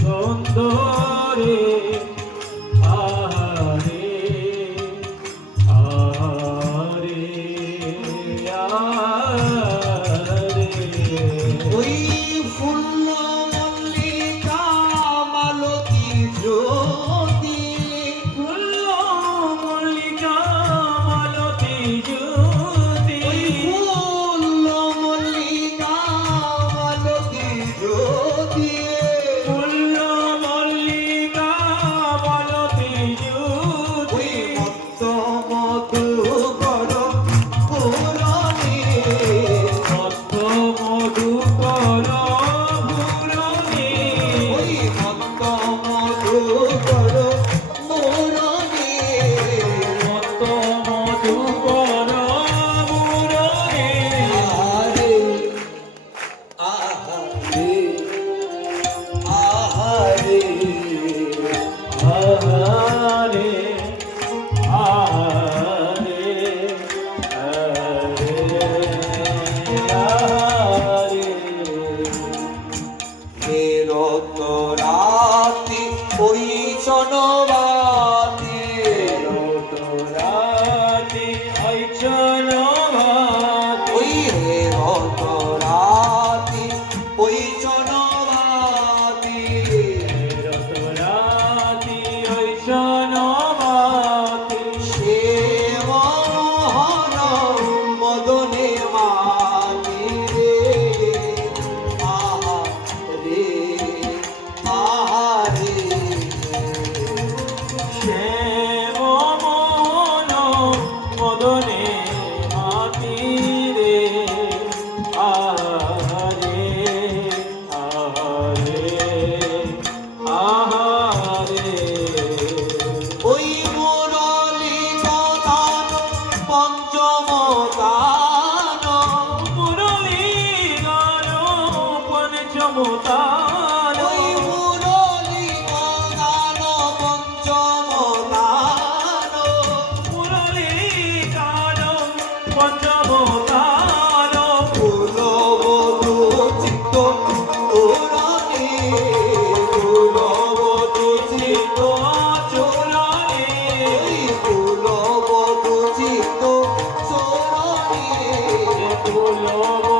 전도를 you. ফেরত রাতি ওই শোনো চমতানো মুরলীর পঞ্চমতা